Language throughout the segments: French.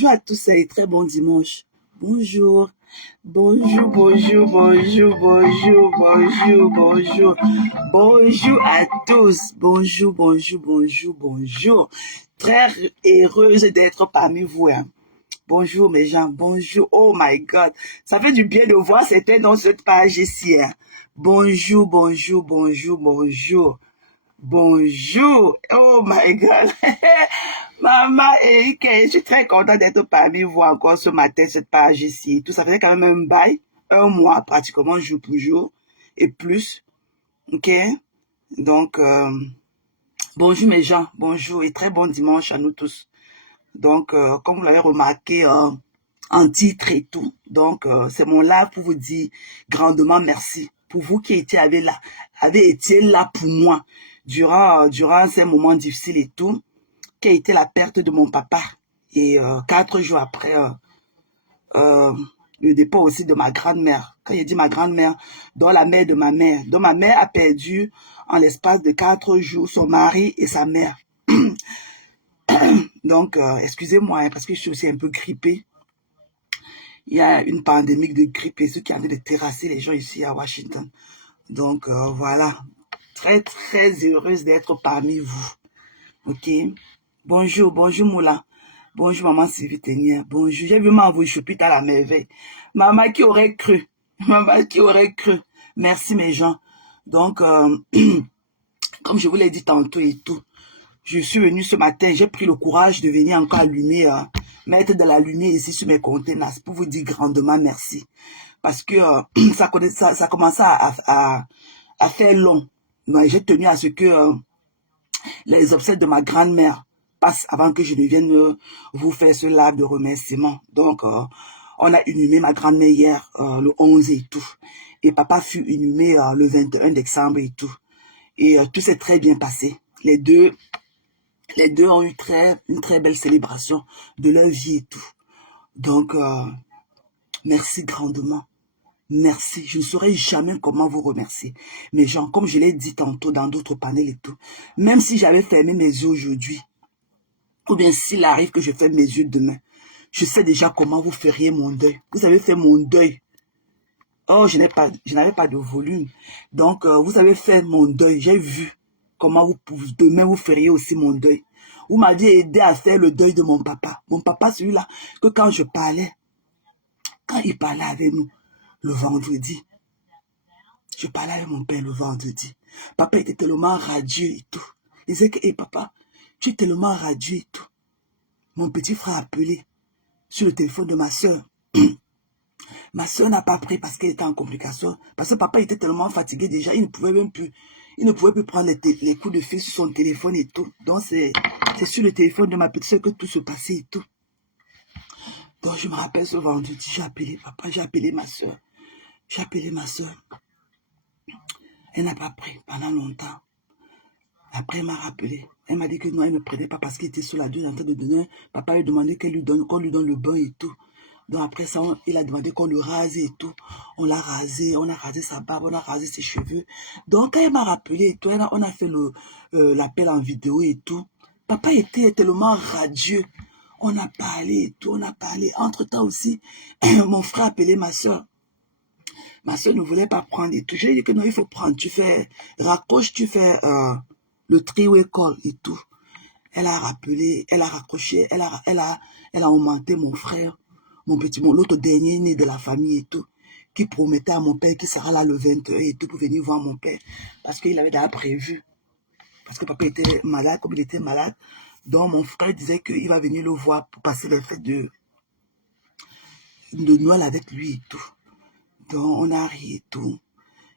Bonjour à tous et très bon dimanche. Bonjour. Bonjour, bonjour, bonjour, bonjour, bonjour, bonjour. Bonjour à tous. Bonjour, bonjour, bonjour, bonjour. Très heureuse d'être parmi vous. Hein. Bonjour mes gens, bonjour. Oh my God. Ça fait du bien de voir certains dans cette page ici. Hein. Bonjour, bonjour, bonjour, bonjour. Bonjour. Oh my God. Maman Eric, je suis très contente d'être parmi vous encore ce matin, cette page ici. Tout ça faisait quand même un bail, un mois pratiquement, jour pour jour, et plus. OK? Donc, bonjour mes gens, bonjour et très bon dimanche à nous tous. Donc, comme vous l'avez remarqué en titre et tout, donc c'est mon live pour vous dire grandement merci. Pour vous qui avez été là pour moi durant ces moments difficiles et tout, qui a été la perte de mon papa. Et 4 jours après, le départ aussi de ma grand-mère. Quand j'ai dit ma grand-mère, dont la mère de ma mère. Donc ma mère a perdu en l'espace de 4 jours son mari et sa mère. Donc, excusez-moi, hein, parce que je suis aussi un peu grippée. Il y a une pandémie de grippe et ce qui a envie de terrasser les gens ici à Washington. Donc, voilà. Très, très heureuse d'être parmi vous. OK? Bonjour, bonjour Moula. Bonjour maman Sylvie Ténière. Bonjour, j'ai vu maman Choupite à la merveille. Maman qui aurait cru. Maman qui aurait cru. Merci mes gens. Donc, comme je vous l'ai dit tantôt et tout, je suis venue ce matin, j'ai pris le courage de venir encore allumer, mettre de la lumière ici sur mes conteneurs pour vous dire grandement merci. Parce que ça commençait à faire long. Mais j'ai tenu à ce que les obsèques de ma grand-mère passent avant que je ne vienne vous faire ce live de remerciement. Donc, on a inhumé ma grand-mère hier, le 11 et tout. Et papa fut inhumé le 21 décembre et tout. Et tout s'est très bien passé. Les deux ont eu une très belle célébration de leur vie et tout. Donc, merci grandement. Merci. Je ne saurais jamais comment vous remercier. Mais genre, comme je l'ai dit tantôt dans d'autres panels et tout, même si j'avais fermé mes yeux aujourd'hui, ou bien s'il arrive que je ferme mes yeux demain, je sais déjà comment vous feriez mon deuil. Vous avez fait mon deuil. Oh, je n'avais pas de volume. Donc, vous avez fait mon deuil. J'ai vu comment demain vous feriez aussi mon deuil. Vous m'aviez aidé à faire le deuil de mon papa. Mon papa, celui-là, que quand il parlait avec nous le vendredi, je parlais avec mon père le vendredi. Papa était tellement radieux et tout. Il disait que, hey, papa, tu es tellement radieux et tout. Mon petit frère a appelé sur le téléphone de ma soeur. Ma soeur n'a pas pris parce qu'elle était en complication. Parce que papa était tellement fatigué déjà, il ne pouvait plus prendre les coups de fil sur son téléphone et tout. Donc c'est sur le téléphone de ma petite soeur que tout se passait et tout. Donc je me rappelle ce vendredi, j'ai appelé papa, j'ai appelé ma soeur. J'ai appelé ma soeur. Elle n'a pas pris pendant longtemps. Après, elle m'a rappelé. Elle m'a dit que non, elle ne prenait pas parce qu'il était sous la douche en train de donner. Papa lui a demandé qu'on lui donne le bain et tout. Donc après ça, il a demandé qu'on le rase et tout. On l'a rasé, on a rasé sa barbe, on a rasé ses cheveux. Donc quand elle m'a rappelé et tout, on a fait l'appel en vidéo et tout. Papa était tellement radieux. On a parlé et tout, on a parlé. Entre-temps aussi, mon frère a appelé ma soeur. Ma soeur ne voulait pas prendre et tout. J'ai dit que non, il faut prendre. Raccroche, tu fais le trio école et tout. Elle a rappelé, elle a raccroché, elle a augmenté mon frère, l'autre dernier né de la famille et tout, qui promettait à mon père qu'il sera là le 21 et tout pour venir voir mon père. Parce qu'il avait déjà prévu. Parce que papa était malade, comme il était malade. Donc mon frère disait qu'il va venir le voir pour passer les fêtes de Noël avec lui et tout. Donc on a ri et tout.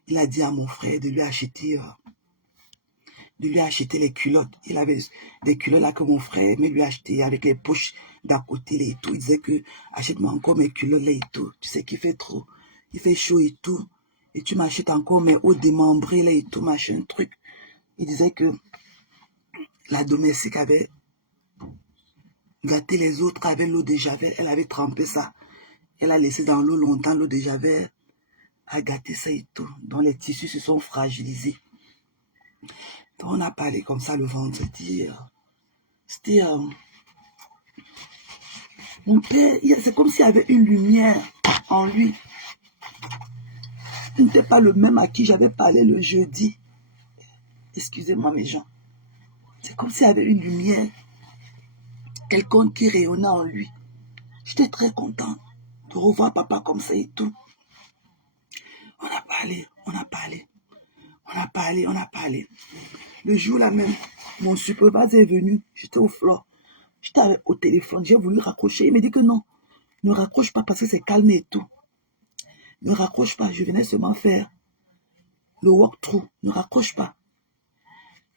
Il a dit à mon frère de lui acheter les culottes. Il avait des culottes là que mon frère aimait lui acheter avec les poches d'à côté là, et tout. Il disait que achète-moi encore mes culottes là et tout. Tu sais qu'il fait trop. Il fait chaud et tout. Et tu m'achètes encore mes hauts démembrés là et tout, machin, truc. Il disait que la domestique avait gâté les autres avec l'eau de javel. Elle avait trempé ça. Elle a laissé dans l'eau longtemps, l'eau de javel a gâté ça et tout. Donc les tissus se sont fragilisés. Donc on a parlé comme ça le vendredi. C'était Mon père, c'est comme s'il y avait une lumière en lui. Il n'était pas le même à qui j'avais parlé le jeudi. Excusez-moi mes gens. C'est comme s'il y avait une lumière, quelqu'un qui rayonnait en lui. J'étais très content de revoir papa comme ça et tout. On a parlé, on a parlé, on a parlé, on a parlé. Le jour-là même, mon superviseur est venu, j'étais au floor. J'étais au téléphone, j'ai voulu raccrocher. Il m'a dit que non, ne raccroche pas parce que c'est calme et tout. Ne raccroche pas, je venais seulement faire le walkthrough. Ne raccroche pas.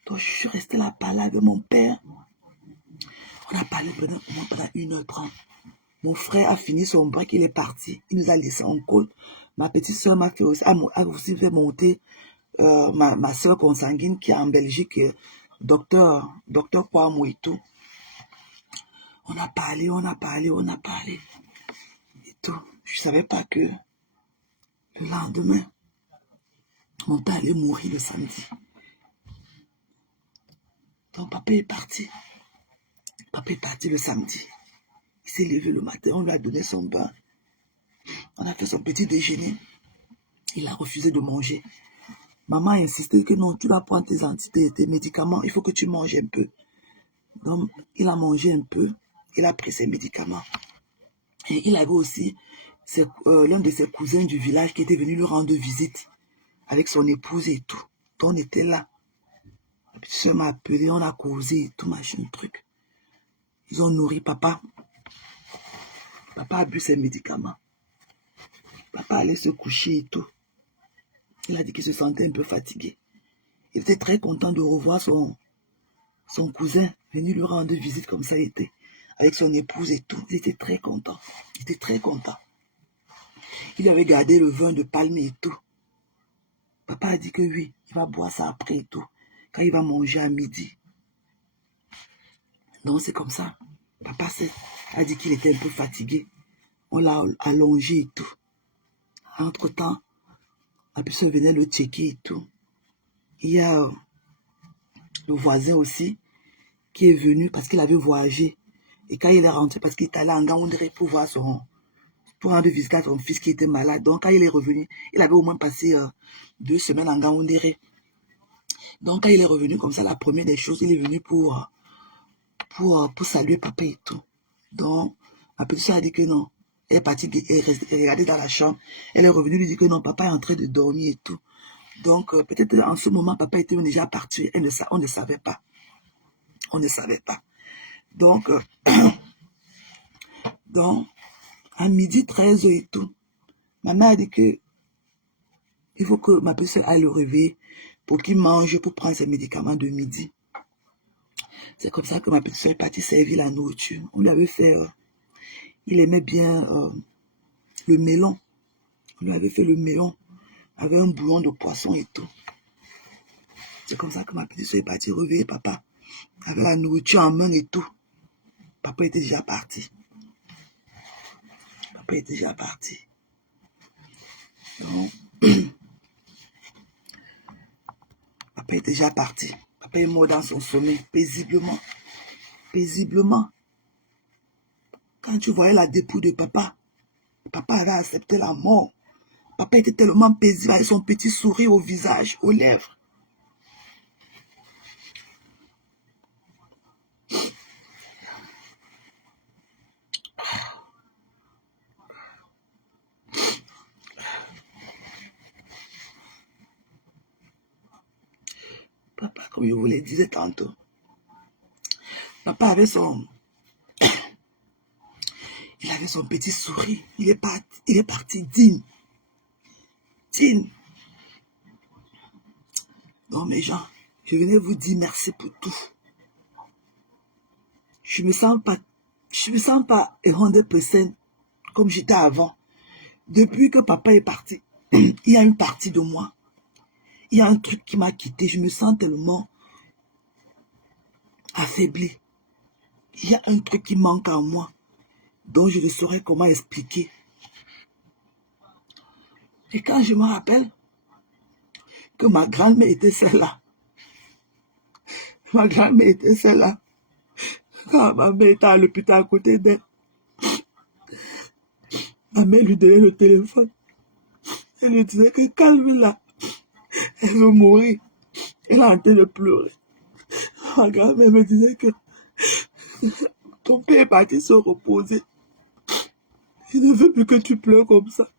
Donc je suis restée là parler avec mon père. On a parlé pendant 1h30. Mon frère a fini son break, il est parti. Il nous a laissé en call. Ma petite soeur a aussi fait monter ma soeur consanguine qui est en Belgique, docteur Kwamo et tout. On a parlé, on a parlé, on a parlé. Et tout. Je ne savais pas que le lendemain, mon père allait mourir le samedi. Donc papa est parti. Papa est parti le samedi. Il s'est levé le matin, on lui a donné son bain. On a fait son petit déjeuner. Il a refusé de manger. Maman a insisté que non, tu vas prendre tes médicaments, il faut que tu manges un peu. Donc, il a mangé un peu, il a pris ses médicaments. Et il avait aussi l'un de ses cousins du village qui était venu lui rendre visite avec son épouse et tout. Donc, on était là. La petite soeur m'a appelé, on a causé et tout, machin, truc. Ils ont nourri papa. Papa a bu ses médicaments. Papa allait se coucher et tout. Il a dit qu'il se sentait un peu fatigué. Il était très content de revoir son cousin venu lui rendre visite comme ça était, avec son épouse et tout. Il était très content. Il était très content. Il avait gardé le vin de palme et tout. Papa a dit que oui, il va boire ça après et tout, quand il va manger à midi. Donc c'est comme ça. Papa a dit qu'il était un peu fatigué. On l'a allongé et tout. Entre-temps, la personne venait le checker et tout. Il y a le voisin aussi qui est venu parce qu'il avait voyagé. Et quand il est rentré, parce qu'il est allé en Ngaoundéré pour rendre visite à son fils qui était malade. Donc quand il est revenu, il avait au moins passé 2 semaines en Ngaoundéré. Donc quand il est revenu comme ça, la première des choses, il est venu pour saluer papa et tout. Donc ma petite soeur a dit que non. Elle est partie, elle est regardée dans la chambre. Elle est revenue lui dire que non, papa est en train de dormir et tout. Donc peut-être en ce moment, papa était déjà parti. On ne savait pas. On ne savait pas. Donc, à midi 13 et tout, ma mère a dit que il faut que ma petite soeur aille le réveiller pour qu'il mange, pour prendre ses médicaments de midi. C'est comme ça que ma petite soeur est partie servir la nourriture. On lui avait fait, il aimait bien le melon. On lui avait fait le melon avec un bouillon de poisson et tout. C'est comme ça que ma petite soeur est partie réveiller papa avec la nourriture en main et tout. Papa était déjà parti. Papa était déjà parti. Donc, papa est déjà parti. Papa est mort dans son sommeil, paisiblement. Paisiblement. Quand tu voyais la dépouille de papa, papa avait accepté la mort. Papa était tellement paisible avec son petit sourire au visage, aux lèvres. Papa, comme je vous le disais tantôt, papa avait il avait son petit sourire. Il est parti digne. Digne. Non, mes gens, je venais vous dire merci pour tout. Je me sens pas 100% comme j'étais avant. Depuis que papa est parti, il y a une partie de moi. Il y a un truc qui m'a quitté. Je me sens tellement affaibli. Il y a un truc qui manque en moi, dont je ne saurais comment expliquer. Et quand je me rappelle que ma grand-mère était celle-là, ma grand-mère était celle-là, quand ma mère était à l'hôpital à côté d'elle, Ma mère lui donnait le téléphone. Elle lui disait que calme-la. Elle veut mourir. Elle est en train de pleurer. Ma grand-mère me disait que ton père est parti se reposer. Je ne veux plus que tu pleures comme ça.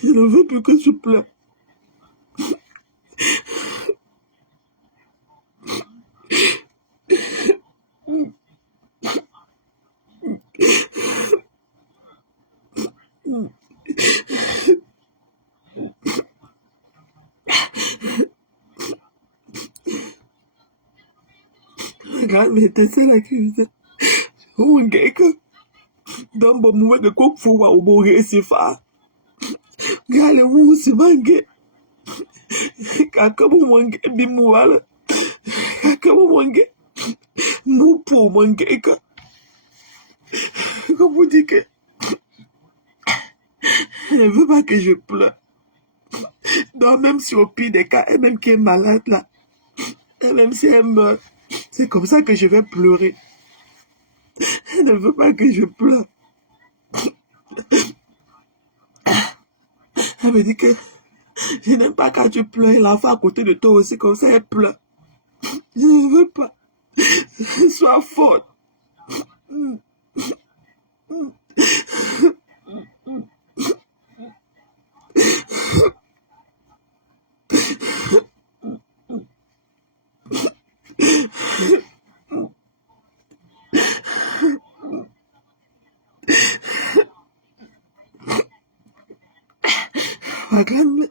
Je ne veux plus que tu pleures. Ma grand-mère était celle à qui je disais, oh, gars, dans le moment de quoi faut voir au beau récit fa. Gale wu si bangue. Kaka bu mange bi mu wala. Kaka bu mange. Mu po mange ka. Comme vous dites que elle ne veut pas que je pleure. Donc même si au pire des cas, elle-même qui est malade là, et même si elle meurt, c'est comme ça que je vais pleurer. Elle ne veut pas que je pleure. Elle me dit que je n'aime pas quand tu pleures. L'enfant à côté de toi aussi, comme ça, elle pleure. Je ne veux pas. Sois forte. Ma grand-mère,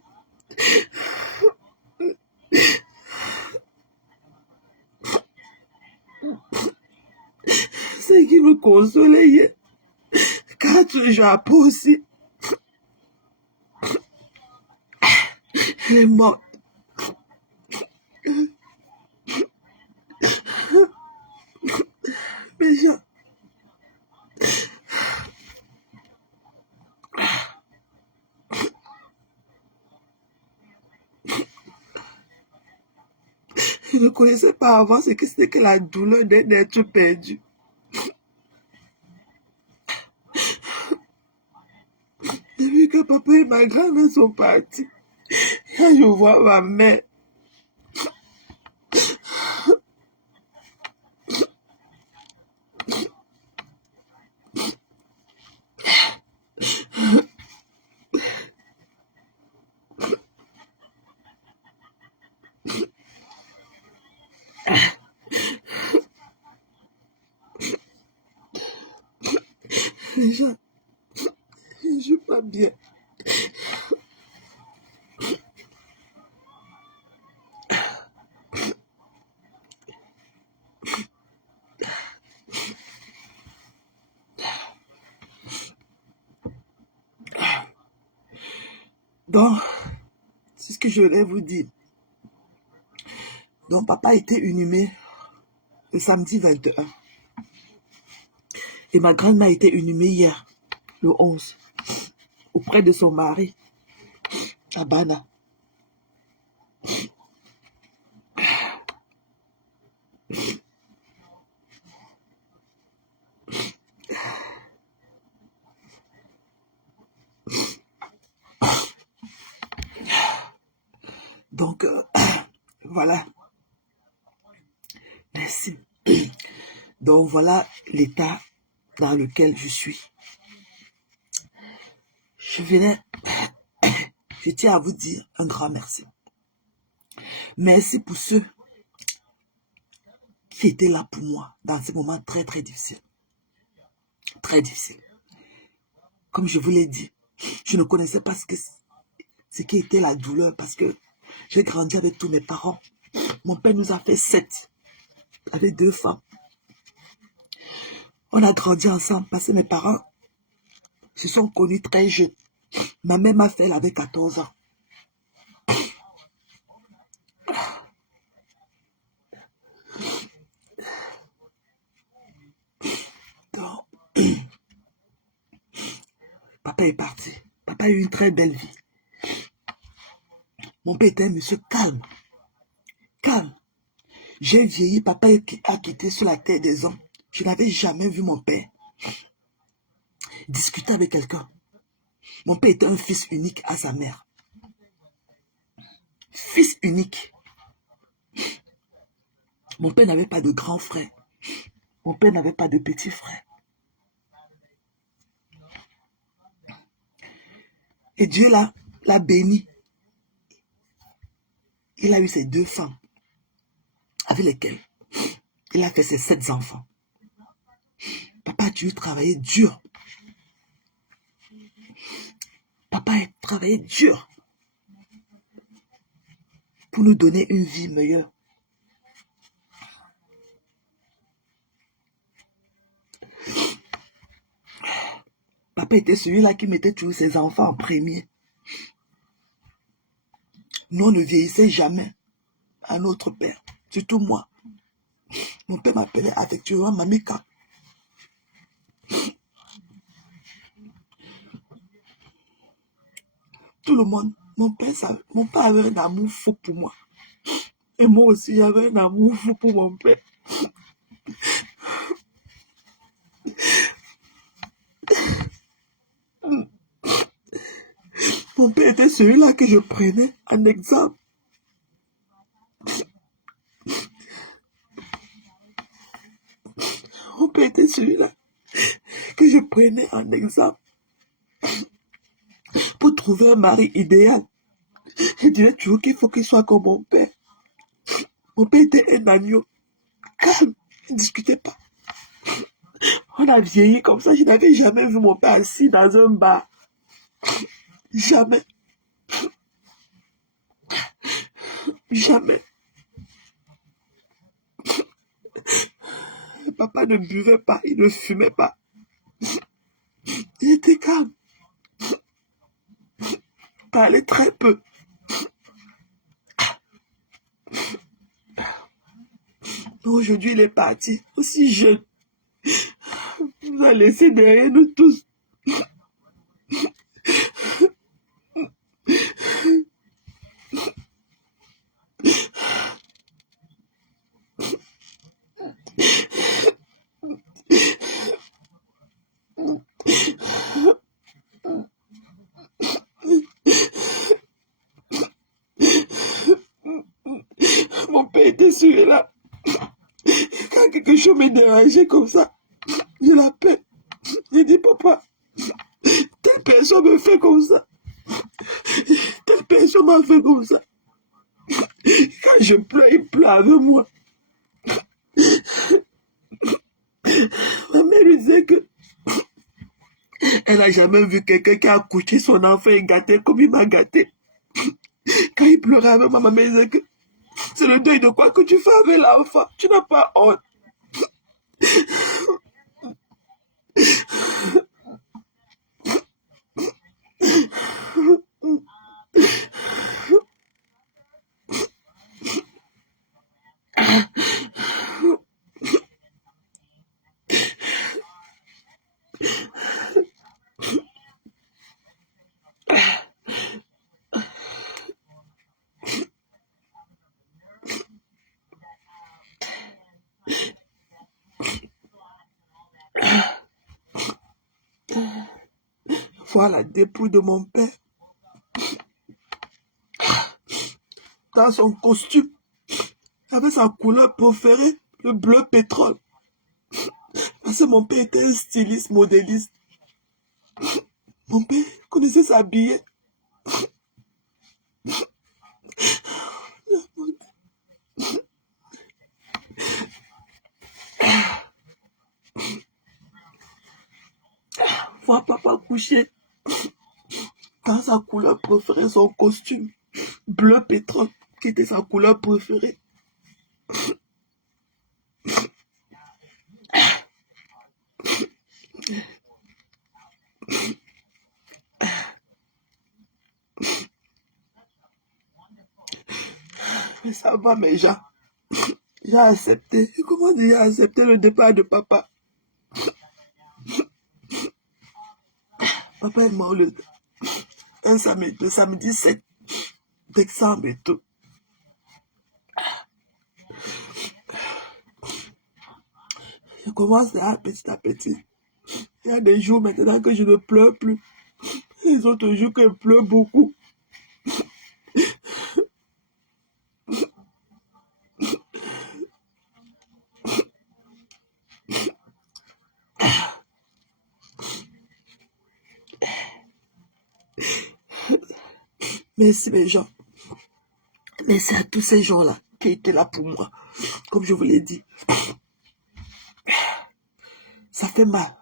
c'est qui me consolait hier. 4 jours après aussi, elle est morte. Mais je ne connaissais pas avant ce que c'était que la douleur d'être perdu. Depuis que papa et ma grand-mère sont partis, quand je vois ma mère, déjà, je ne suis pas bien. Donc, c'est ce que je voulais vous dire. Donc, papa était inhumé le samedi 21. Et ma grand-mère était inhumée hier, le 11, auprès de son mari, à Bana. Donc, voilà. Merci. Donc, voilà l'état dans lequel je suis. Je tiens à vous dire un grand merci. Merci pour ceux qui étaient là pour moi dans ces moments très, très difficiles. Très difficiles. Comme je vous l'ai dit, je ne connaissais pas ce qui était la douleur parce que j'ai grandi avec tous mes parents. Mon père nous a fait 7, avec 2 femmes. On a grandi ensemble parce que mes parents se sont connus très jeunes. Ma mère m'a fait, elle avait 14 ans. Donc, papa est parti. Papa a eu une très belle vie. Mon père était un monsieur calme. Calme. J'ai vieilli, papa a quitté sur la terre des hommes Je n'avais jamais vu mon père discuter avec quelqu'un. Mon père était un fils unique à sa mère. Fils unique. Mon père n'avait pas de grand frère. Mon père n'avait pas de petit frère. Et Dieu l'a béni. Il a eu ses 2 femmes avec lesquelles il a fait ses 7 enfants. Papa a dû travailler dur. Papa a travaillé dur pour nous donner une vie meilleure. Papa était celui-là qui mettait toujours ses enfants en premier. Nous, on ne vieillissait jamais à notre père, surtout moi. Mon père m'appelait affectueusement Mamika. Tout le monde, mon père avait un amour fou pour moi. Et moi aussi, j'avais un amour fou pour mon père. Mon père était celui-là que je prenais en exemple. Mon père était celui-là que je prenais en exemple pour trouver un mari idéal. Je dirais toujours qu'il faut qu'il soit comme mon père. Mon père était un agneau, calme, il ne discutait pas. On a vieilli comme ça, je n'avais jamais vu mon père assis dans un bar. Jamais. Jamais. Papa ne buvait pas, il ne fumait pas. Il était calme. Il parlait très peu. Aujourd'hui, il est parti, aussi jeune. Il nous a laissé derrière nous tous. Mon père était celui-là. Quand quelque chose me dérangeait comme ça, je l'appelle. Je dis, papa, telle personne me fait comme ça. Telle personne m'a fait comme ça. Quand je pleure, il pleure avec moi. Ma mère lui disait que elle n'a jamais vu quelqu'un qui a couché son enfant et gâté comme il m'a gâté. Quand il pleurait avec moi, ma mère disait que c'est le deuil de quoi que tu fais avec l'enfant. Tu n'as pas honte. Voilà la dépouille de mon père. Dans son costume, avec sa couleur préférée, le bleu pétrole. Parce que mon père était un styliste, modéliste. Mon père connaissait s'habiller. Voir papa coucher dans sa couleur préférée, son costume bleu pétrole, qui était sa couleur préférée. Mais ça va, mes gens. J'ai accepté. Comment dire, j'ai accepté le départ de papa. Papa est mort un samedi, le samedi 7 décembre et tout. Je commence à petit à petit. Il y a des jours maintenant que je ne pleure plus. Les autres jours que je pleure beaucoup. Merci mes gens. Merci à tous ces gens-là qui étaient là pour moi. Comme je vous l'ai dit, ça fait mal.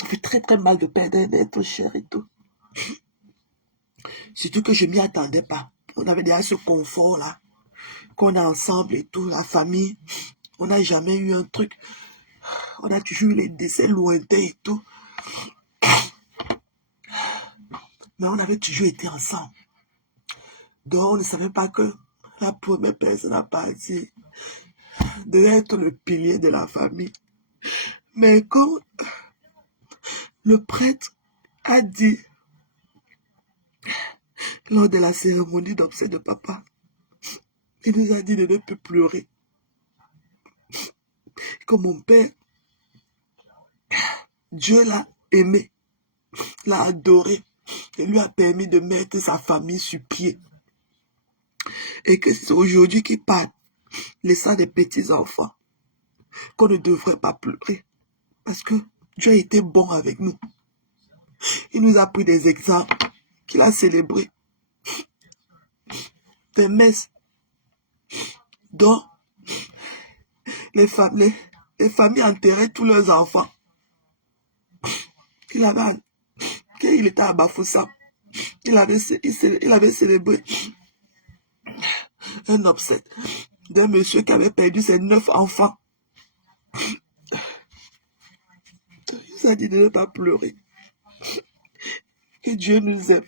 Ça fait très très mal de perdre un être cher et tout. Surtout que je ne m'y attendais pas. On avait déjà ce confort-là, qu'on a ensemble et tout, la famille. On n'a jamais eu un truc. On a toujours eu les décès lointains et tout. Mais on avait toujours été ensemble. Donc on ne savait pas que la première personne à partir devait être le pilier de la famille. Mais quand le prêtre a dit, lors de la cérémonie d'obsèques de papa, il nous a dit de ne plus pleurer. Que mon père, Dieu l'a aimé, l'a adoré, et lui a permis de mettre sa famille sur pied. Et que c'est aujourd'hui qu'il parle, laissant des petits-enfants, qu'on ne devrait pas pleurer. Parce que Dieu a été bon avec nous. Il nous a pris des exemples qu'il a célébrés. Des messes dont les familles enterraient tous leurs enfants. Il était à Bafoussam. Il avait célébré un obsèque d'un monsieur qui avait perdu ses 9 enfants. Il nous a dit de ne pas pleurer. Que Dieu nous aime.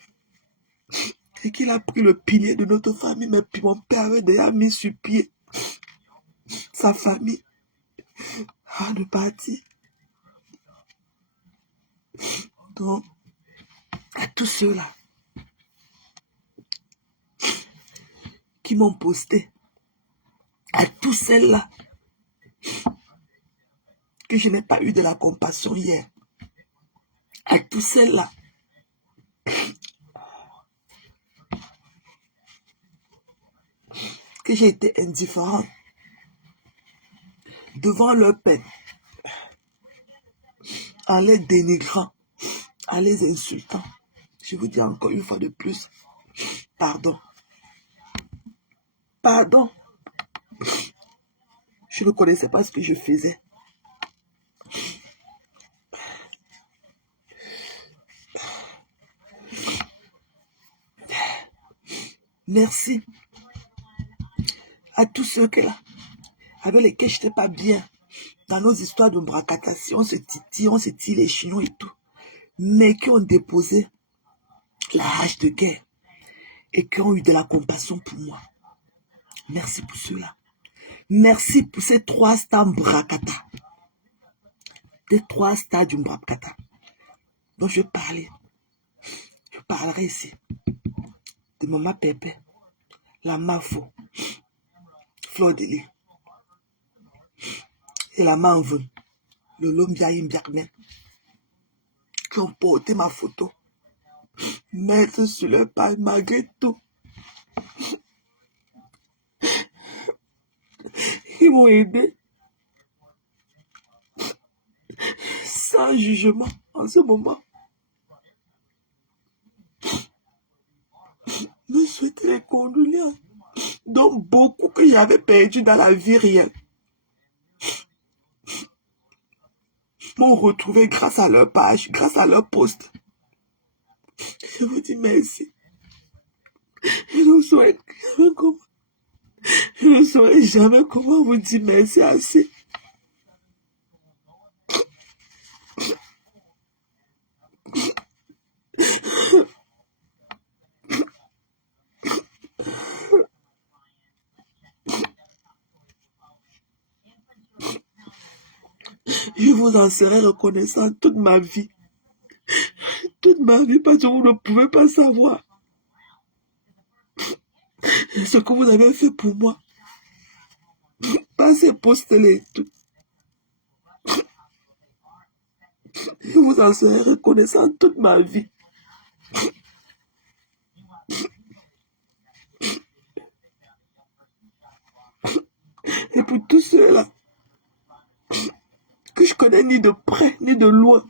Et qu'il a pris le pilier de notre famille. Mais puis mon père avait déjà mis sur pied sa famille avant de partir. Donc, à tous ceux-là qui m'ont posté, à tous celles-là que je n'ai pas eu de la compassion hier, à tous celles-là que j'ai été indifférente devant leur peine, en les dénigrant, en les insultant. Je vous dis encore une fois de plus, pardon. Pardon. Je ne connaissais pas ce que je faisais. Merci à tous ceux qui là, avec lesquels je n'étais pas bien. Dans nos histoires de bracata, on se titille, on se tire les chignons et tout. Mais qui ont déposé la hache de guerre et qui ont eu de la compassion pour moi. Merci pour cela. Merci pour ces 3 stars bracata. Des 3 stars du bracata. Donc je vais parler. Je parlerai ici de Maman Pépé, la Mafo, Fleur de Lys et la Manvon, le Lombiaïm Biaknet, qui ont porté ma photo, mettre sur leur page malgré tout. Ils m'ont aidé sans jugement en ce moment. Je souhaite les condoléances. Donc beaucoup que j'avais perdu dans la vie réelle m'ont retrouvé grâce à leur page, grâce à leur post. Je vous dis merci. Je ne saurais jamais comment vous dire merci assez. Je vous en serai reconnaissant toute ma vie. Toute ma vie, parce que vous ne pouvez pas savoir ce que vous avez fait pour moi. Pas ces posts-là et tout. Je vous en serai reconnaissant toute ma vie. Et pour tous ceux-là que je connais ni de près ni de loin,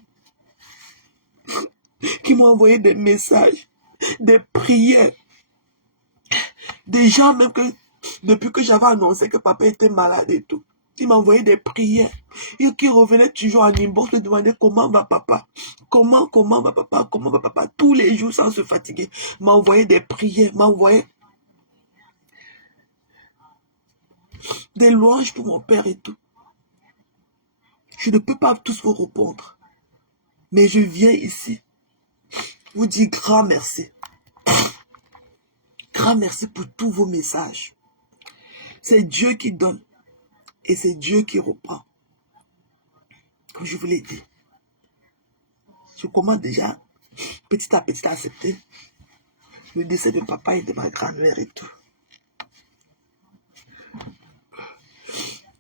qui m'ont envoyé des messages, des prières, des gens même que depuis que j'avais annoncé que papa était malade et tout, ils m'envoyaient des prières et qui revenaient toujours en inbox me demander comment va papa, comment va papa, comment va papa, tous les jours sans se fatiguer, m'envoyaient des prières, m'envoyaient des louanges pour mon père et tout. Je ne peux pas tous vous répondre, mais je viens ici vous dire grand merci. Grand merci pour tous vos messages. C'est Dieu qui donne et c'est Dieu qui reprend. Comme je vous l'ai dit, je commence déjà petit à petit à accepter le décès de papa et de ma grand-mère et tout.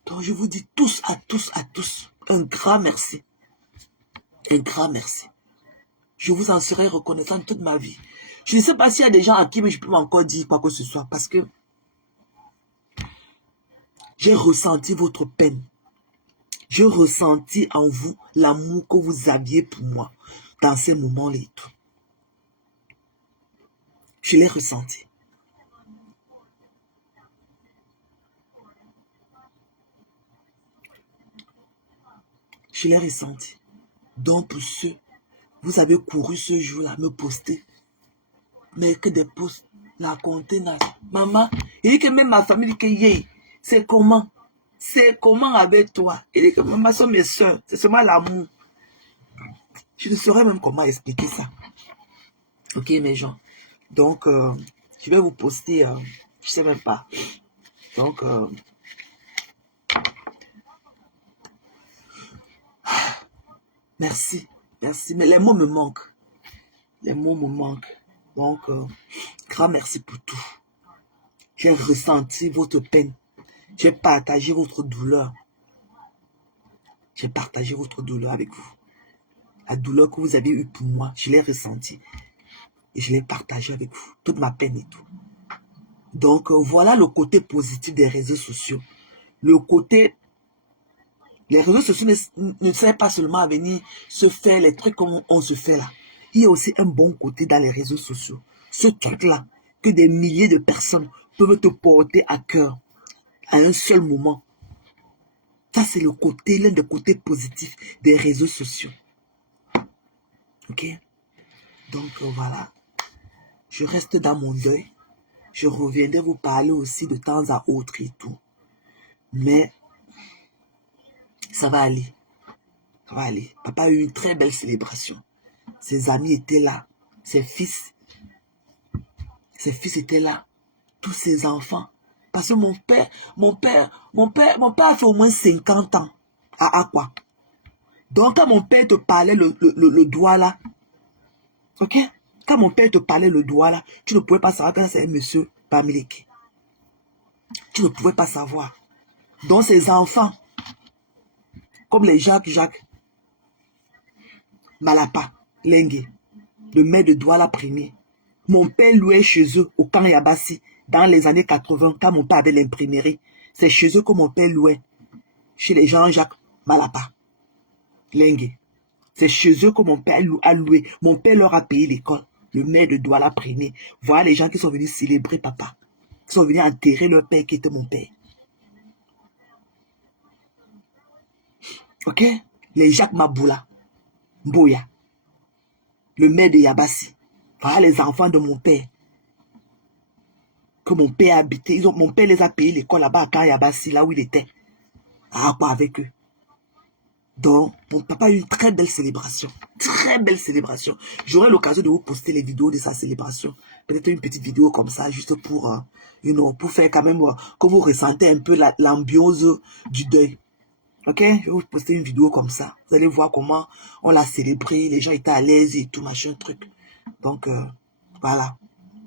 Donc je vous dis tous, un grand merci. Un grand merci. Je vous en serai reconnaissant toute ma vie. Je ne sais pas s'il y a des gens à qui je peux encore dire quoi que ce soit parce que j'ai ressenti votre peine. J'ai ressenti en vous l'amour que vous aviez pour moi dans ces moments-là et tout. Je l'ai ressenti. Je l'ai ressenti. Donc pour ceux, vous avez couru ce jour-là, me poster. Mais que des posts, la contenance. Maman, il dit que même ma famille dit que yé, c'est comment? C'est comment avec toi? Il dit que maman sont mes soeurs, c'est seulement l'amour. Je ne saurais même comment expliquer ça. Ok mes gens. Donc, je vais vous poster, je ne sais même pas. Donc, merci, merci. Mais les mots me manquent. Les mots me manquent. Donc, grand merci pour tout. J'ai ressenti votre peine. J'ai partagé votre douleur. J'ai partagé votre douleur avec vous. La douleur que vous avez eue pour moi, je l'ai ressentie. Et je l'ai partagée avec vous. Toute ma peine et tout. Donc, voilà le côté positif des réseaux sociaux. Le côté... Les réseaux sociaux ne servent pas seulement à venir se faire les trucs comme on se fait là. Il y a aussi un bon côté dans les réseaux sociaux. Ce truc-là, que des milliers de personnes peuvent te porter à cœur à un seul moment. Ça, c'est le côté, l'un des côtés positifs des réseaux sociaux. Ok? Donc, voilà. Je reste dans mon deuil. Je reviendrai vous parler aussi de temps à autre et tout. Mais, ça va aller. Ça va aller. Papa a eu une très belle célébration. Ses amis étaient là. Ses fils étaient là. Tous ses enfants. Parce que mon père a fait au moins 50 ans. À quoi? Donc, quand mon père te parlait le doigt là, ok? Quand mon père te parlait le doigt là, tu ne pouvais pas savoir que c'est un monsieur Bamileke. Tu ne pouvais pas savoir. Donc, ses enfants, comme les Jacques Malapa, Lengue, le maire de Douala premier, mon père louait chez eux au camp Yabassi dans les années 80, quand mon père avait l'imprimerie. C'est chez eux que mon père louait, chez les Jean-Jacques Malapa, Lengue. C'est chez eux que mon père a loué. Mon père leur a payé l'école. Le maire de Douala premier. Voilà les gens qui sont venus célébrer papa. Qui sont venus enterrer leur père qui était mon père. Ok? Les Jacques Maboula, Mboya, le maire de Yabassi. Voilà les enfants de mon père. Que mon père habitait. Mon père les a payé l'école là-bas à Yabassi, là où il était. À quoi avec eux? Donc, mon papa a eu une très belle célébration. Très belle célébration. J'aurai l'occasion de vous poster les vidéos de sa célébration. Peut-être une petite vidéo comme ça, juste pour, pour faire quand même que vous ressentez un peu l'ambiance du deuil. Ok? Je vais vous poster une vidéo comme ça. Vous allez voir comment on l'a célébré. Les gens étaient à l'aise et tout, machin, truc. Donc, voilà.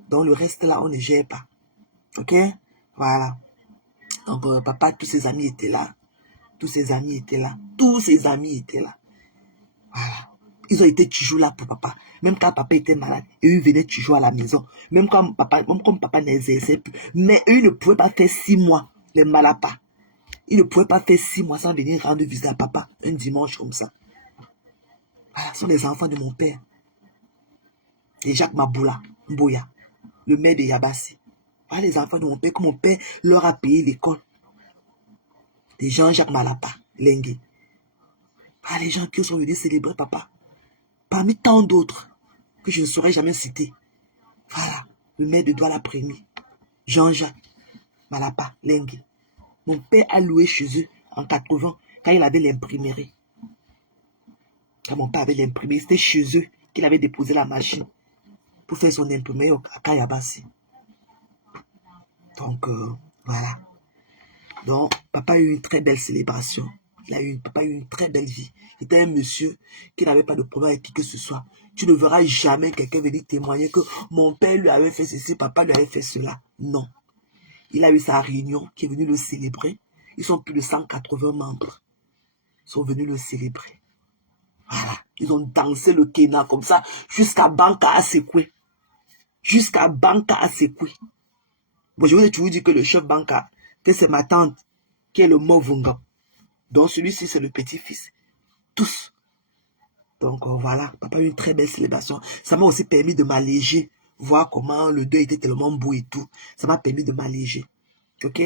Donc, le reste là, on ne gère pas. Ok? Voilà. Donc, papa, tous ses amis étaient là. Tous ses amis étaient là. Tous ses amis étaient là. Voilà. Ils ont été toujours là pour papa. Même quand papa était malade, et eux venaient toujours à la maison. Même quand papa n'exerçait plus. Mais eux ne pouvaient pas faire 6 mois, les Malapas. Ils ne pouvaient pas faire 6 mois sans venir rendre visite à papa, un dimanche comme ça. Voilà, ce sont les enfants de mon père. Et Jacques Maboula, Mboya, le maire de Yabassi. Voilà les enfants de mon père, que mon père leur a payé l'école. Les Jean-Jacques Malapa, Lengue. Voilà les gens qui sont venus célébrer papa. Parmi tant d'autres que je ne saurais jamais citer. Voilà, le maire de Douala-Prémy, Jean-Jacques Malapa, Lengue. Mon père a loué chez eux en 80 quand il avait l'imprimerie. Quand mon père avait l'imprimerie, c'était chez eux qu'il avait déposé la machine pour faire son imprimerie à Kayabassi. Donc, voilà. Donc, papa a eu une très belle célébration. Papa a eu une très belle vie. Il était un monsieur qui n'avait pas de problème avec qui que ce soit. Tu ne verras jamais quelqu'un venir témoigner que mon père lui avait fait ceci, papa lui avait fait cela. Non. Il a eu sa réunion qui est venue le célébrer. Ils sont plus de 180 membres. Ils sont venus le célébrer. Voilà. Ils ont dansé le Kena comme ça jusqu'à Banka Asekwe. Jusqu'à Banka Asekwe. Bon, je vous ai toujours dit que le chef Banka, que c'est ma tante, qui est le Movunga. Donc celui-ci, c'est le petit-fils. Tous. Donc voilà, papa a eu une très belle célébration. Ça m'a aussi permis de m'alléger. Voir comment le deuil était tellement beau et tout. Ça m'a permis de m'alléger. Ok?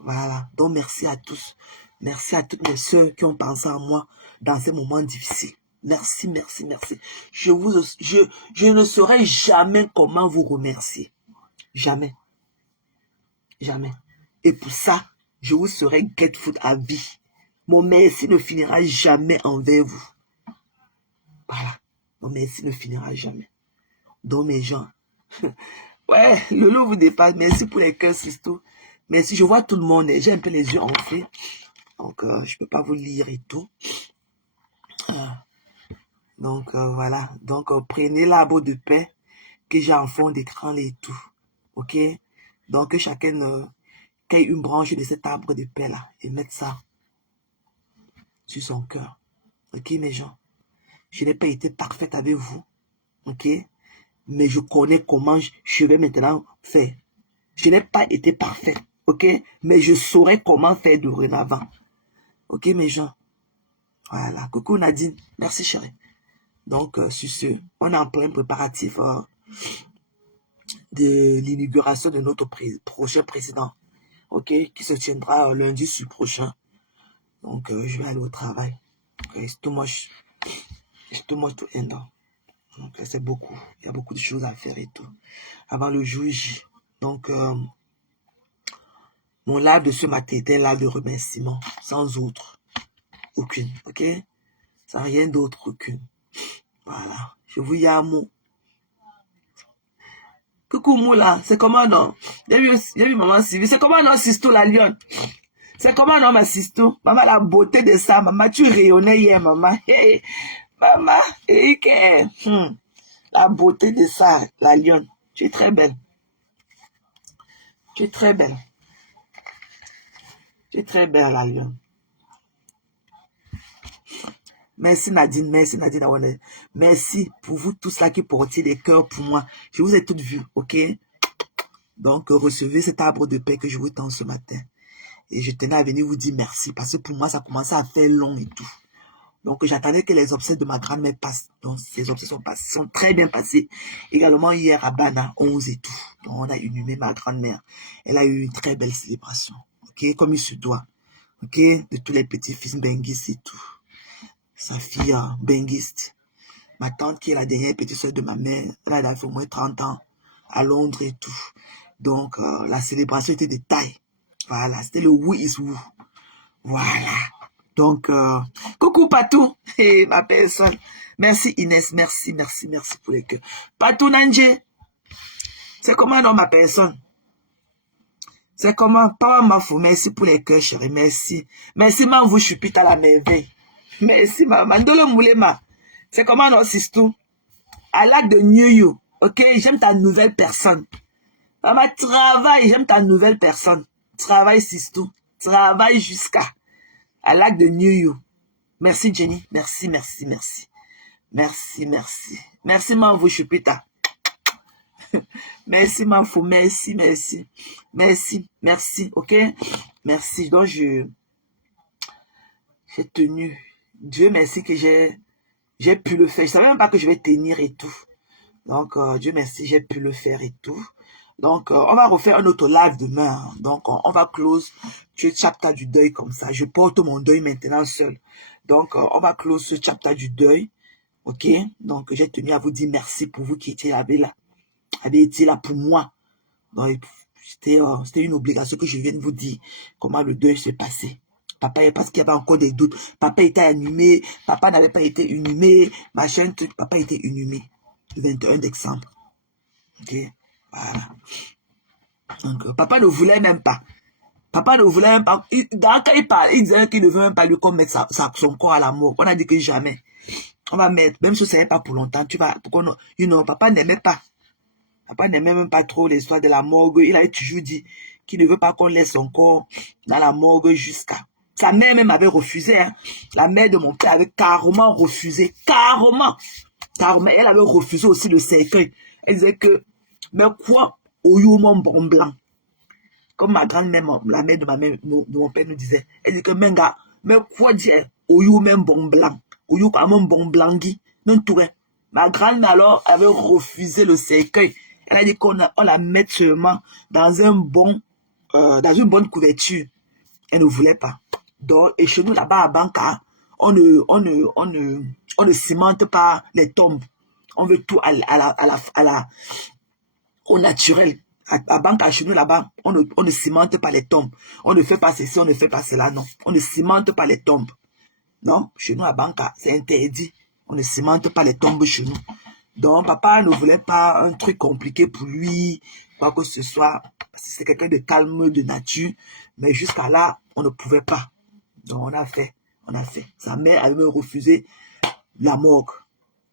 Voilà. Donc merci à tous. Merci à toutes mes soeurs qui ont pensé à moi dans ces moments difficiles. Merci, merci, merci. Je ne saurais jamais comment vous remercier. Jamais. Jamais. Et pour ça, je vous serai grateful à vie. Mon merci ne finira jamais envers vous. Voilà. Mon merci ne finira jamais. Donc mes gens. Ouais, le lot vous dépasse. Merci pour les cœurs, Sisto. Merci. Je vois tout le monde. J'ai un peu les yeux enflés. Donc, je ne peux pas vous lire et tout. Donc, voilà. Donc, prenez l'arbre de paix que j'ai en fond d'écran et tout. Ok? Donc, que chacun ait une branche de cet arbre de paix là et mette ça sur son cœur. Ok, mes gens? Je n'ai pas été parfaite avec vous. Ok? Mais je connais comment je vais maintenant faire. Je n'ai pas été parfaite. Ok? Mais je saurai comment faire dorénavant. Ok, mes gens? Voilà. Coucou Nadine. Merci, chérie. Donc, sur ce, on est en plein préparatif de l'inauguration de notre prochain président. Ok? Qui se tiendra lundi sur prochain. Donc, je vais aller au travail. Okay? C'est too much to handle. Donc, c'est beaucoup. Il y a beaucoup de choses à faire et tout. Avant le jour J. Donc, mon live de ce matin était un live de remerciement. Sans autre. Aucune. Ok? Sans rien d'autre. Aucune. Voilà. Je vous y amo. Coucou Moula. C'est comment non? J'ai vu maman Sylvie. C'est comment non, Sisto la lionne? C'est comment non, ma Sisto? Maman, la beauté de ça. Maman, tu rayonnais hier, maman. Hey, maman. Hey, la beauté de ça, la lionne. Tu es très belle. Tu es très belle. Tu es très belle, la lionne. Merci Nadine, merci Nadine Awane. Merci pour vous tous là qui portez des cœurs pour moi. Je vous ai toutes vues, ok? Donc, recevez cet arbre de paix que je vous tends ce matin. Et je tenais à venir vous dire merci parce que pour moi, ça commençait à faire long et tout. Donc, j'attendais que les obsèques de ma grand-mère passent. Donc, ces obsèques sont très bien passées. Également, hier à Bana, 11 et tout. Donc, on a inhumé ma grand-mère. Elle a eu une très belle célébration. Ok? Comme il se doit. Ok? De tous les petits-fils benguistes et tout. Sa fille benguiste. Ma tante qui est la dernière petite soeur de ma mère. Elle a fait au moins 30 ans à Londres et tout. Donc, la célébration était de taille. Voilà. C'était le Who is Who. Voilà. Donc, coucou Patou, hey, ma personne. Merci Inès, merci pour les cœurs. Patou Nanje, c'est comment non ma personne? C'est comment? Pas ma fou, merci pour les cœurs, chérie, merci. Merci, ma vous chupite à la merveille. Merci, maman. Ndolo Moulema, c'est comment non, Sistou? I like the new you, ok? J'aime ta nouvelle personne. Maman, travaille, j'aime ta nouvelle personne. Travaille, Sistou. Travaille jusqu'à. I like the new you. Merci Jenny. Merci. Merci, merci. Merci, Manfou Chupita. Merci, Manfou. Merci, merci. Merci, merci. OK? Merci. Donc, j'ai tenu. Dieu merci que j'ai pu le faire. Je savais même pas que je vais tenir et tout. Donc, Dieu merci, j'ai pu le faire et tout. Donc, on va refaire un autre live demain. Donc, on va close ce chapter du deuil comme ça. Je porte mon deuil maintenant seul. Donc, on va close ce chapter du deuil. OK? Donc, j'ai tenu à vous dire merci pour vous qui étiez là, avez été là pour moi. Donc, c'était une obligation que je viens de vous dire comment le deuil s'est passé. Papa, parce qu'il y avait encore des doutes. Papa était inhumé. Papa n'avait pas été inhumé. Machin, truc. Papa était inhumé. Le 21 décembre. OK? Voilà. Donc, papa ne voulait même pas. Papa ne voulait même pas. Quand il parlait, il disait qu'il ne veut même pas lui mettre son corps à la mort. On a dit que jamais. On va mettre, même si ce n'est pas pour longtemps, tu vas, papa n'aimait pas. Papa n'aimait même pas trop l'histoire de la morgue. Il avait toujours dit qu'il ne veut pas qu'on laisse son corps dans la morgue jusqu'à. Sa mère même avait refusé. Hein. La mère de mon père avait carrément refusé. Carrément. Elle avait refusé aussi le cercueil. Elle disait que, mais quoi, au mon bon blanc. Comme ma grand-mère, la mère de mon père nous disait. Elle dit que, mais quoi dire, au même bon blanc. Au you comme un bon blanc. Non, tout. Ma grand-mère alors avait refusé le cercueil. Elle a dit qu'on la mette seulement dans dans une bonne couverture. Elle ne voulait pas. Donc, et chez nous, là-bas à Banca, on ne cimente pas les tombes. On veut tout au naturel. À Banca, chez nous, là-bas, on ne cimente pas les tombes. On ne fait pas ceci, on ne fait pas cela, non. On ne cimente pas les tombes. Non, chez nous, à Banca, c'est interdit. On ne cimente pas les tombes chez nous. Donc, papa ne voulait pas un truc compliqué pour lui, quoi que ce soit. C'est quelqu'un de calme, de nature. Mais jusqu'à là, on ne pouvait pas. Donc, on a fait. Sa mère avait refusé la morgue.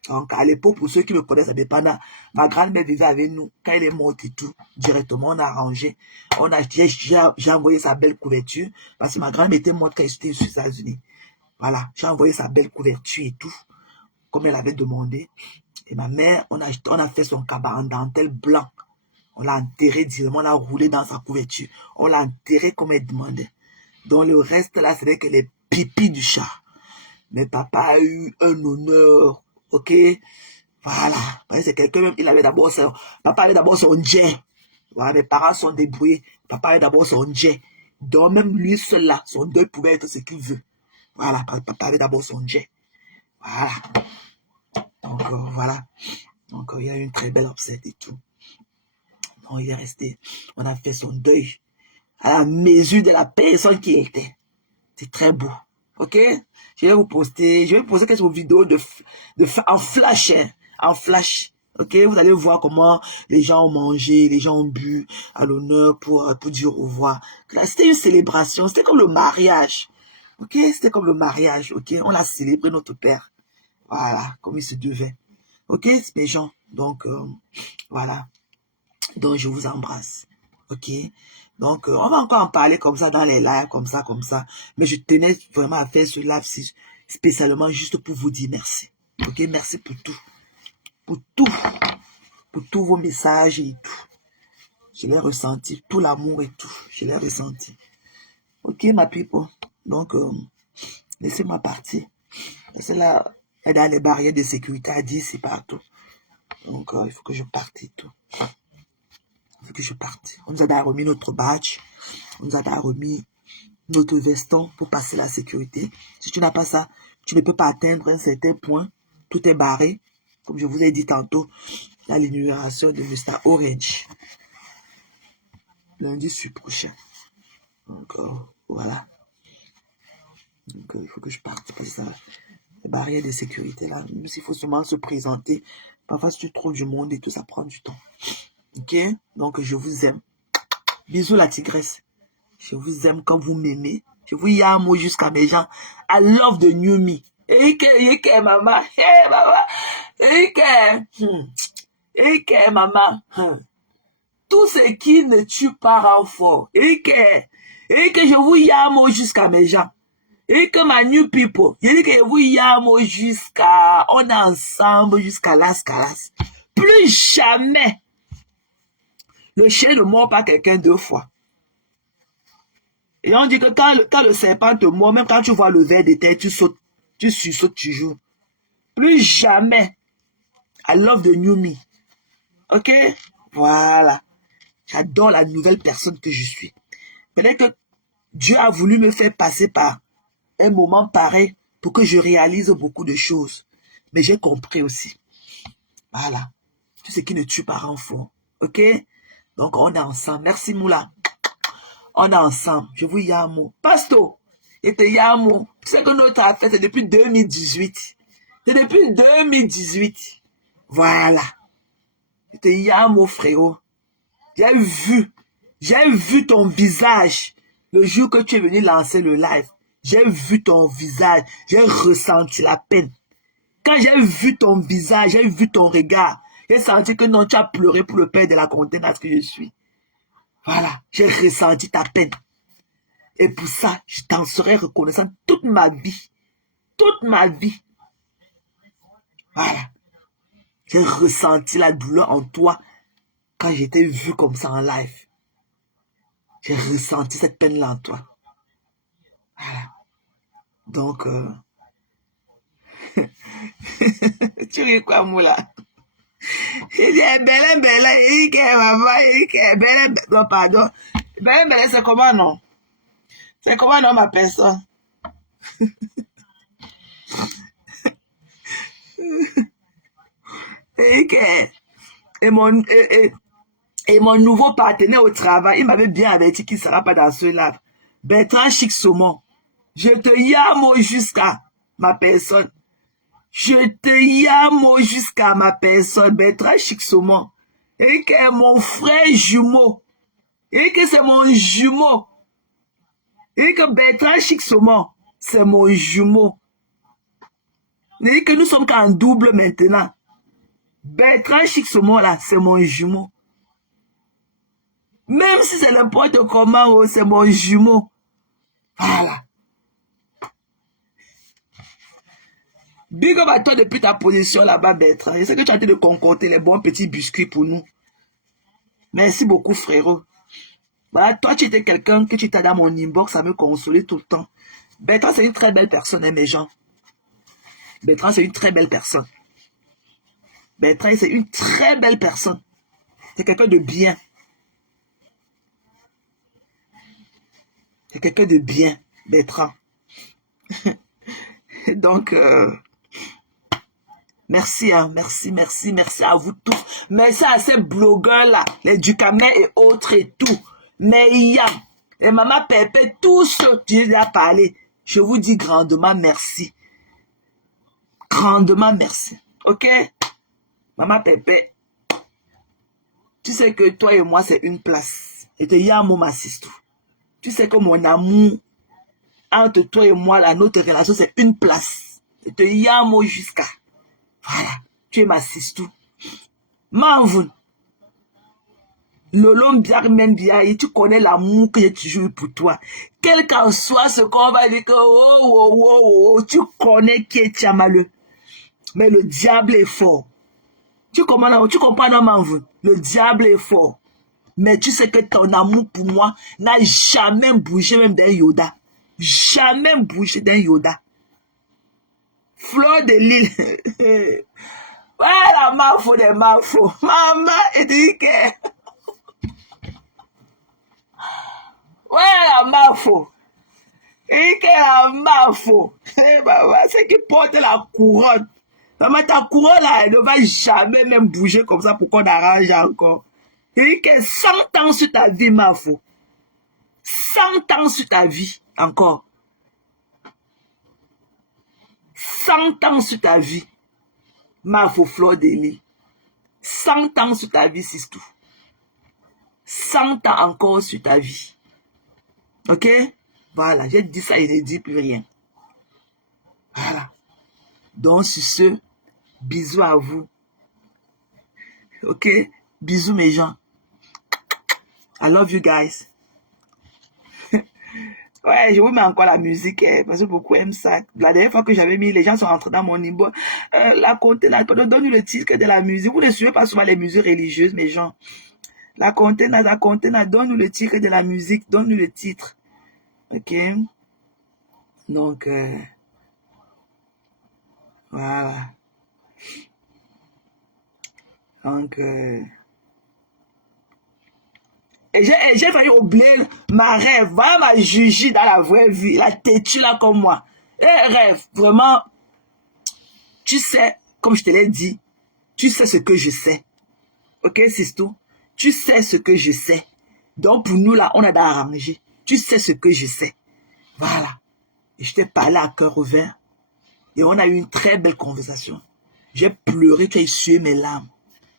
Donc, à l'époque, pour ceux qui me connaissent à Dépana, ma grand-mère vivait avec nous. Quand elle est morte et tout, directement, on a arrangé. J'ai envoyé sa belle couverture. Parce que ma grand-mère était morte quand j'étais aux États-Unis. Voilà, j'ai envoyé sa belle couverture et tout, comme elle avait demandé. Et ma mère, on a fait son cabas en dentelle blanc. On l'a enterré directement, on l'a roulé dans sa couverture. On l'a enterré comme elle demandait. Donc le reste là, c'est que les pipis du chat. Mais papa a eu un honneur, ok? Voilà. C'est quelqu'un même, papa avait d'abord son jet. Voilà, mes parents sont débrouillés. Papa avait d'abord son jet. Donc même lui seul là, son deuil pouvait être ce qu'il veut. Voilà, papa avait d'abord son jet. Voilà. Donc, voilà. Donc, il y a eu une très belle obsède et tout. Donc, il est resté. On a fait son deuil à la mesure de la personne qui était. C'est très beau. OK? Je vais vous poster quelques vidéos en flash. Hein, en flash. OK? Vous allez voir comment les gens ont mangé, les gens ont bu à l'honneur pour dire au revoir. C'était une célébration. C'était comme le mariage. OK? C'était comme le mariage. OK? On a célébré notre père. Voilà. Comme il se devait. OK, mes gens. Donc, voilà. Donc, je vous embrasse. OK. Donc, on va encore en parler comme ça dans les lives, comme ça. Mais je tenais vraiment à faire ce live spécialement juste pour vous dire merci. OK, merci pour tout. Pour tout. Pour tous vos messages et tout. Je l'ai ressenti. Tout l'amour et tout. Je l'ai ressenti. OK, ma people. Donc, laissez-moi partir. Laissez-la dans les barrières de sécurité à 10 et partout. Donc, il faut que je parte et tout. Il faut que je parte. On nous a remis notre badge. On nous a remis notre veston pour passer la sécurité. Si tu n'as pas ça, tu ne peux pas atteindre un certain point. Tout est barré. Comme je vous ai dit tantôt, il y a l'inauguration de Mr. Orange. Lundi prochain. Donc, voilà. Donc, il faut que je parte pour ça. Les barrières de sécurité, là, même s'il faut seulement se présenter. Parfois, si tu trouves du monde et tout, ça prend du temps. OK? Donc, je vous aime. Bisous, la tigresse. Je vous aime quand vous m'aimez. Je vous yamo jusqu'à mes gens. I love the new me. Ike, maman. Hey, maman. Ike, maman. Tout ce qui ne tue pas rend fort. Ike, je vous yamo jusqu'à mes gens. Et que ma new people, il dit que vous y amo jusqu'à, on est ensemble jusqu'à las calas. Plus jamais, le chien ne mord pas quelqu'un 2 fois. Et on dit que quand le serpent te mord, même quand tu vois le ver de terre, tu sautes, tu sursautes toujours. Plus jamais. I love the new me. Ok? Voilà. J'adore la nouvelle personne que je suis. Peut-être que Dieu a voulu me faire passer par un moment pareil pour que je réalise beaucoup de choses. Mais j'ai compris aussi. Voilà. Tout ce qui ne tue pas rend fort. Ok? Donc, on est ensemble. Merci, Moula. On est ensemble. Je vous yamo. Pasto, et te yamo. Ce que notre affaire, c'est depuis 2018. C'est depuis 2018. Voilà. Et te yamo, frérot. J'ai vu ton visage le jour que tu es venu lancer le live. J'ai vu ton visage. J'ai ressenti la peine. Quand j'ai vu ton visage, j'ai vu ton regard. J'ai senti que non, tu as pleuré pour le père de la contenance que je suis. Voilà, j'ai ressenti ta peine. Et pour ça, je t'en serai reconnaissant toute ma vie. Toute ma vie. Voilà. J'ai ressenti la douleur en toi quand j'étais vu comme ça en live. J'ai ressenti cette peine-là en toi. Voilà. Donc, tu ris quoi, Moula? Il dit, belle, il dit, maman, il dit, belle, non, pardon. Belle, c'est comment, non? C'est comment, non, ma personne? Et mon nouveau partenaire au travail, il m'avait bien averti qu'il ne sera pas dans ce live. Bertrand Chic Saumon, je te yamo jusqu'à ma personne. Je te yamo jusqu'à ma personne, Bertrand Chic Saumon. Et que mon frère jumeau. Et que c'est mon jumeau. Et que Bertrand Chic Saumon, c'est mon jumeau. Et que nous sommes qu'en double maintenant. Bertrand Chic Saumon là, c'est mon jumeau. Même si c'est n'importe comment, oh, c'est mon jumeau. Voilà. Big up à toi depuis ta position là-bas, Bertrand. Je sais que tu as été de concocter les bons petits biscuits pour nous. Merci beaucoup, frérot. Voilà, toi, tu étais quelqu'un que tu étais dans mon inbox à me consoler tout le temps. Bertrand, c'est une très belle personne, hein, mes gens. Bertrand, c'est une très belle personne. Bertrand, c'est une très belle personne. C'est quelqu'un de bien. C'est quelqu'un de bien, Bertrand. Donc, merci, hein, merci à vous tous. Merci à ces blogueurs-là, les Ducamel et autres et tout. Mais Yam et Maman Pépé, tous ceux qui ont parlé, je vous dis grandement merci. Grandement merci. Ok? Maman Pépé, tu sais que toi et moi, c'est une place. Et te Yam m'assiste. Tu sais que mon amour entre toi et moi, là, notre relation, c'est une place. Et te Yam jusqu'à. Voilà. Tu es ma sister. Manvoun. Lolom Biarmen Biaï, tu connais l'amour que j'ai toujours eu pour toi. Quel qu'en soit ce qu'on va dire que, oh, tu connais qui est Tiamaleux. Mais le diable est fort. Tu comprends, non, Manvoun? Le diable est fort. Mais tu sais que ton amour pour moi n'a jamais bougé, même d'un Yoda. Jamais bougé d'un Yoda. Fleur de l'île. Voilà, Mafo des Mafo. Maman, et dit que. Voilà, Mafo. Et que la Mafo. C'est qui porte la couronne. Maman, ta couronne là, elle ne va jamais même bouger comme ça pour qu'on arrange encore. Et que 100 ans sur ta vie, Mafo. 100 ans sur ta vie, encore. 100 ans sur ta vie. Mafo Fleur de l'île. 100 ans sur ta vie, c'est tout. 100 ans encore sur ta vie. Ok? Voilà, j'ai dit ça et je ne dis plus rien. Voilà. Donc, sur ce, bisous à vous. Ok? Bisous mes gens. I love you guys. Ouais, je vous mets encore la musique, parce que beaucoup aiment ça. La dernière fois que j'avais mis, les gens sont rentrés dans mon inbox. La contenance, donne-nous le titre de la musique. Vous ne suivez pas souvent les musiques religieuses, mes gens. La contenance, donne-nous le titre de la musique, donne-nous le titre. Ok? Donc, voilà. Donc, et j'ai failli oublier ma rêve. Voilà ma Juju dans la vraie vie. La têtue là comme moi. Et rêve, vraiment, tu sais, comme je te l'ai dit, tu sais ce que je sais. Ok, c'est tout. Tu sais ce que je sais. Donc pour nous là, on a d'arranger. Tu sais ce que je sais. Voilà. Et je t'ai parlé à cœur ouvert. Et on a eu une très belle conversation. J'ai pleuré, tu as essuyé mes larmes.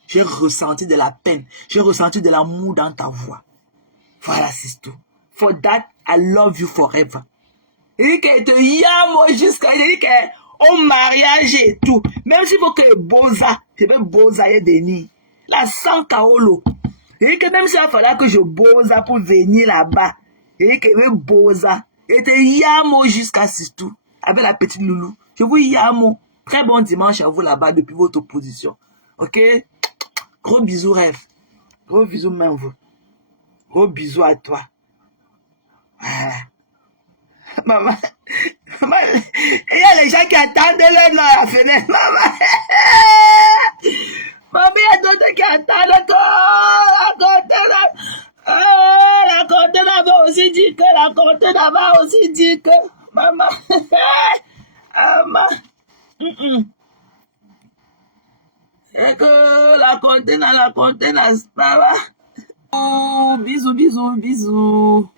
J'ai ressenti de la peine. J'ai ressenti de l'amour dans ta voix. Voilà, c'est tout. For that, I love you forever. Il dit qu'elle te yamo jusqu'à... Il dit qu'au mariage et tout. Même s'il faut que boza, je vais boza et Denis. La sans kaolo. Il dit que même s'il va falloir que je boza pour venir là-bas. Il dit qu'il veut boza. Il te yamo jusqu'à c'est tout. Avec la petite loulou. Je vous yamo. Très bon dimanche à vous là-bas depuis votre position. Ok? Gros bisous, rêve. Gros bisous, même vous. Gros bisous à toi. Voilà. Maman, maman, il y a les gens qui attendent là dans la fenêtre. Maman, maman, il y a d'autres qui attendent la contenance. La contenance va aussi dire que la contenance va aussi dire que maman, maman, c'est que la contenance, maman. Oh, bisous, bisous, bisous.